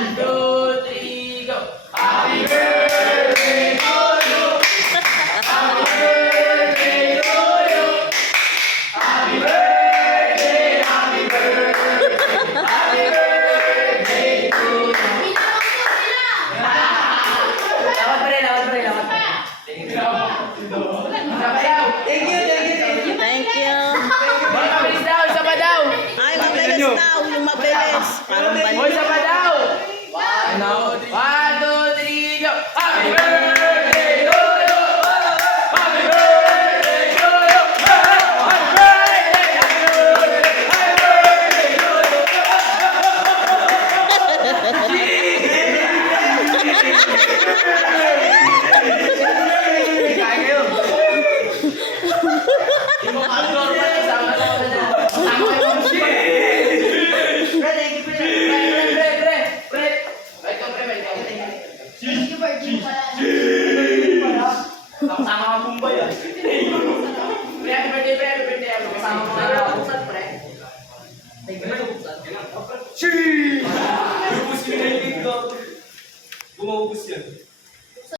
2, 3, go! Happy birthday to you! Happy birthday to you! Happy birthday, happy birthday, happy birthday to you! Lawat pa rin, lawat pa rin, lawat pa rin. Thank you. Thank you, thank you, thank you. Thank you. Mabilis daw, isa pa daw. Ay, mabilis daw. Yung mabilis. Parang Hoy, balik. isa pa daw. 1, 2, 3, go. Happy birthday to you. Happy birthday to you. Happy birthday, happy birthday, happy birthday to you. Kain kayo. Yung mga normal, sama-sama na. Sama kayo. Sama ka Mumbai ah. Happy birthday, happy birthday. Kasama mo nga.